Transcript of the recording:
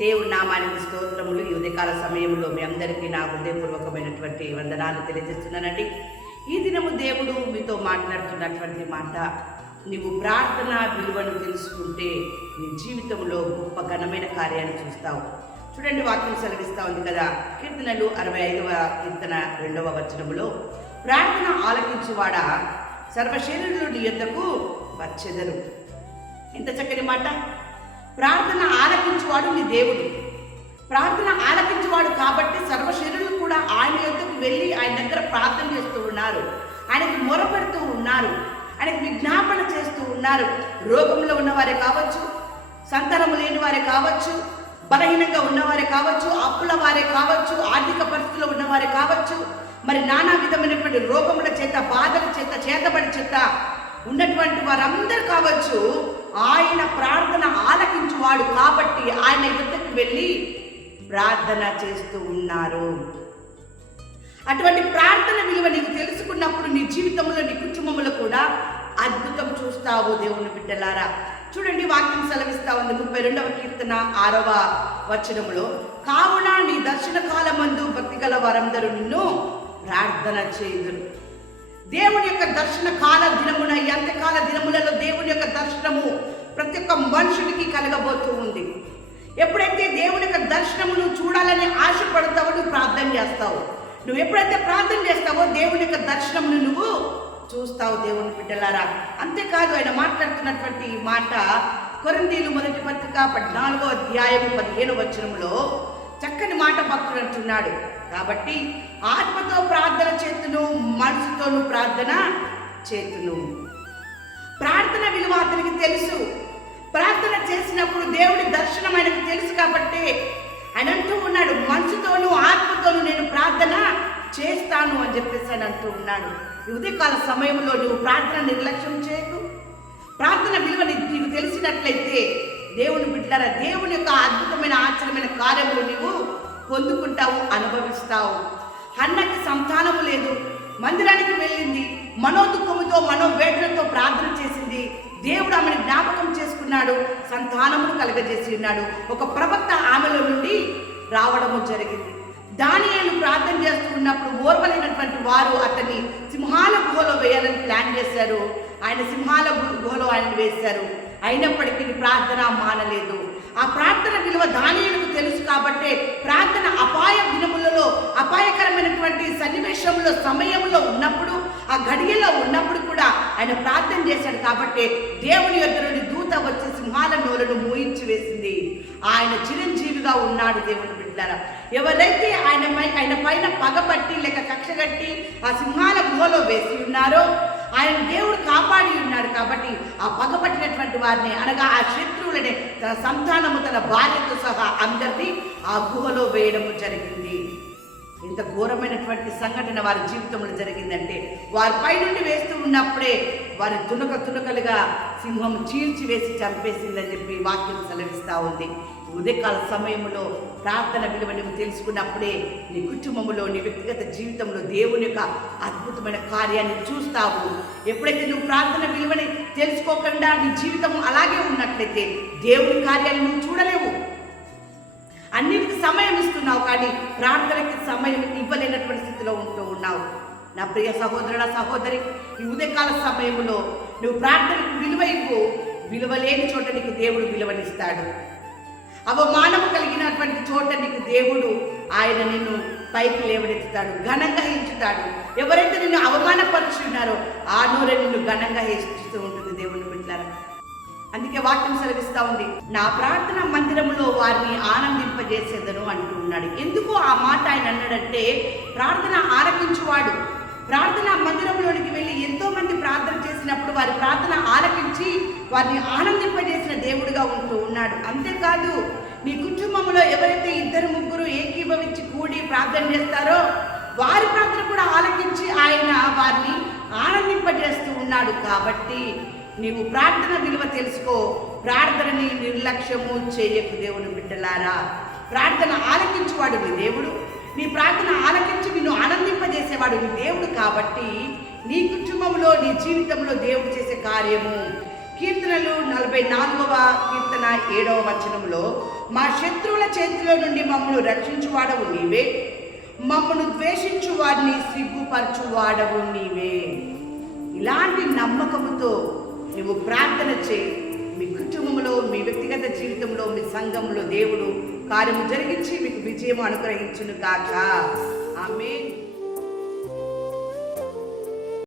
దేవుడి నామానికి స్తోత్రములు. ఈ ఉదయకాల సమయంలో మీ అందరికీ నా హృదయపూర్వకమైనటువంటి వందనాలు తెలియజేస్తున్నానండి. ఈ దినము దేవుడు మీతో మాట్లాడుతున్నటువంటి మాట నీవు ప్రార్థన విలువను తెలుసుకుంటే నీ జీవితంలో గొప్ప ఘనమైన కార్యాన్ని చూస్తావు. చూడండి వాక్యం సెలవిస్తా ఉంది కదా. కీర్తనలు అరవై ఐదవ కీర్తన రెండవ వచనములో ప్రార్థన ఆలకించువాడా సర్వశరీరులు నీ యొద్దకు వచ్చెదరు. ఎంత చక్కని మాట. ప్రార్థన ఆలకించువాడు నీ దేవుడు. ప్రార్థన ఆలకించేవాడు కాబట్టి సర్వశరీరులు కూడా ఆయన యొక్కకు వెళ్ళి ఆయన దగ్గర ప్రార్థన చేస్తూ ఉన్నారు. ఆయనకు మొరపెడుతూ ఉన్నారు. ఆయనకు విజ్ఞాపన చేస్తూ ఉన్నారు. రోగంలో ఉన్నవారే కావచ్చు సంతానము లేని వారే కావచ్చు బలహీనంగా ఉన్నవారే కావచ్చు అప్పుల వారే కావచ్చు ఆర్థిక పరిస్థితుల్లో ఉన్నవారే కావచ్చు మరి నానా విధమైనటువంటి రోగముల చేత బాధల చేత చేతబడి చేత ఉన్నటువంటి వారందరూ కావచ్చు ఆయన ప్రార్థన ఆలకించువాడు కాబట్టి ఆయన యుద్ధకు వెళ్ళి ప్రార్థన చేస్తూ ఉన్నారు. అటువంటి ప్రార్థన విలువ నీకు తెలుసుకున్నప్పుడు నీ జీవితంలో నీ కుటుంబంలో కూడా అద్భుతం చూస్తావు దేవుని బిడ్డలారా. చూడండి వాక్యం సెలవిస్తా ఉంది ముప్పై రెండవ కీర్తన ఆరవ వచనములో. కావున నీ దర్శన కాలమందు భక్తి గల వారందరూ నిన్ను ప్రార్థన చేయుదురు. దేవుని యొక్క దర్శన కాల దినమున ఈ అంత్యకాల దినములలో దేవుని యొక్క దర్శనము ప్రతి ఒక్క మనుషునికి కలగబోతూ ఉంది. ఎప్పుడైతే దేవుని యొక్క దర్శనమును చూడాలని ఆశపడతావో నువ్వు ప్రార్థన చేస్తావు. నువ్వు ఎప్పుడైతే ప్రార్థన చేస్తావో దేవుని యొక్క దర్శనమును నువ్వు చూస్తావు దేవుని బిడ్డలారా. అంతేకాదు ఆయన మాట్లాడుతున్నటువంటి ఈ మాట కొరందీలు మొదటి పత్రిక పద్నాలుగో అధ్యాయము పదిహేను వచనంలో చక్కని మాట భక్తుడు అంటున్నాడు. కాబట్టి ఆత్మతో ప్రార్థన చేస్తున్న ప్రార్థన చేతును ప్రార్థన విలువ అతనికి తెలుసు. ప్రార్థన చేసినప్పుడు దేవుడి దర్శనం ఆయనకు తెలుసు కాబట్టి ఆయన అంటూ ఉన్నాడు మనసుతోనూ ఆత్మతోనూ నేను ప్రార్థన చేస్తాను అని చెప్పేసి ఆయన అంటూ ఉన్నాడు. ఉదయకాల సమయంలో నువ్వు ప్రార్థన నిర్లక్ష్యం చేయకు. ప్రార్థన విలువ నీకు తెలిసినట్లయితే దేవుని బిడ్డల దేవుని యొక్క అద్భుతమైన ఆశ్చర్యమైన కార్యములు నీవు పొందుకుంటావు అనుభవిస్తావు. అన్నకి సంతానము లేదు. మందిరానికి వెళ్ళింది మనోదుఖముతో మనోవేదనతో ప్రార్థన చేసింది. దేవుడు ఆమెను జ్ఞాపకం చేసుకున్నాడు. సంతానమును కలగజేసి ఉన్నాడు. ఒక ప్రవక్త ఆమెలో నుండి రావడము జరిగింది. దానియేలు ప్రార్థన చేస్తున్నప్పుడు ఓర్వలేనటువంటి వారు అతన్ని సింహాల గుహలో వేయాలని ప్లాన్ చేశారు. ఆయన సింహాల గుహలో ఆయన వేశారు. అయినప్పటికీ ప్రార్థన మానలేదు. ఆ ప్రార్థన విలువ దానియులకు తెలుసు కాబట్టి ప్రార్థన అపాయ దినములలో అపాయకరమైనటువంటి సన్నివేశంలో సమయంలో ఉన్న ఆ గడియలో ఉన్నప్పుడు కూడా ఆయన ప్రార్థన చేశాడు కాబట్టి దేవుని యొక్క నుండి దూత వచ్చి సింహాల నోలను మూయించి వేసింది. ఆయన చిరంజీవిగా ఉన్నాడు దేవుని బిడ్డారా ఎవరైతే ఆయన పై ఆయన పైన పగపట్టి లేక కక్ష కట్టి ఆ సింహాల గుహలో వేసి ఉన్నారో ఆయన దేవుడు కాపాడి ఉన్నాడు కాబట్టి ఆ పగపట్టినటువంటి వారిని అనగా ఆ శత్రువులని తన సంతానము తన భార్యతో సహా అందరినీ ఆ గుహలో వేయడము జరిగింది. ఇంత ఘోరమైనటువంటి సంఘటన వారి జీవితంలో జరిగిందంటే వారి పైనుండి వేస్తూ ఉన్నప్పుడే వారి తునక తునకలుగా సింహం చీల్చి వేసి చంపేసిందని చెప్పి వాక్యం సెలవిస్తూ ఉంది. ఉదయకాల సమయంలో ప్రార్థన విలువ నువ్వు తెలుసుకున్నప్పుడే నీ కుటుంబంలో నీ వ్యక్తిగత జీవితంలో దేవుని యొక్క అద్భుతమైన కార్యాన్ని చూస్తావు. ఎప్పుడైతే నువ్వు ప్రార్థన విలువని తెలుసుకోకుండా నీ జీవితం అలాగే ఉన్నట్లయితే దేవుని కార్యాన్ని నువ్వు చూడలేవు. అన్నిటికీ సమయం ఇస్తున్నావు కానీ ప్రార్థనకి సమయం ఇవ్వలేనటువంటి స్థితిలో ఉంటూ ఉన్నావు. నా ప్రియ సహోదరుడ సహోదరి ఈ ఉదయకాల సమయంలో నువ్వు ప్రార్థనకు విలువ ఇవ్వు. విలువ లేని చోట నీకు దేవుడు విలువనిస్తాడు. అవమానము కలిగినటువంటి చోట నీకు దేవుడు ఆయన నిన్ను పైకి లేవనెత్తుతాడు ఘనంగా హెచ్చుతాడు. ఎవరైతే నిన్ను అవమానపరుచున్నారో ఆ నూనె నిన్ను ఘనంగా హెచ్చిస్తూ ఉంటుంది దేవుని బిడ్డారా అందుకే వాక్యం సెలవిస్తూ ఉంది నా ప్రార్థన మందిరంలో వారిని ఆనందింపజేసేదను అంటూ ఉన్నాడు. ఎందుకు ఆ మాట ఆయన అన్నాడంటే ప్రార్థన ఆరగించువాడు ప్రార్థన మందిరంలోనికి వెళ్ళి ఎంతో మంది ప్రార్థన చేసినప్పుడు వారి ప్రార్థన ఆలకించి వారిని ఆనందింపజేసిన దేవుడిగా ఉంటూ ఉన్నాడు. అంతేకాదు నీ కుటుంబంలో ఎవరైతే ఇద్దరు ముగ్గురు ఏకీభవించి కూడి ప్రార్థన చేస్తారో వారి ప్రార్థన కూడా ఆలకించి ఆయన వారిని ఆనందింపజేస్తూ ఉన్నాడు. కాబట్టి నీవు ప్రార్థన విలువ తెలుసుకో. ప్రార్థనని నిర్లక్ష్యము చేయకు దేవుడు బిడ్డలారా. ప్రార్థన ఆలకించువాడు మీ దేవుడు. నీ ప్రార్థన ఆలకించి నిన్ను ఆనందింపజేసేవాడు నీ దేవుడు కాబట్టి నీ కుటుంబంలో నీ జీవితంలో దేవుడు చేసే కార్యము. కీర్తనలు నలభై నాలుగవ కీర్తన ఏడవ వచనంలో మా శత్రువుల చేతిలో నుండి మమ్మల్ని రక్షించువాడవు నీవే. మమ్మను ద్వేషించు వాడిని సిగ్గుపరచువాడవు నీవే. ఇలాంటి నమ్మకముతో నువ్వు ప్రార్థన చేయి. మీ కుటుంబంలో మీ వ్యక్తిగత జీవితంలో మీ సంఘంలో దేవుడు కార్యము జరిగించి మీకు విజయం అనుగ్రహించును కాక ఆమె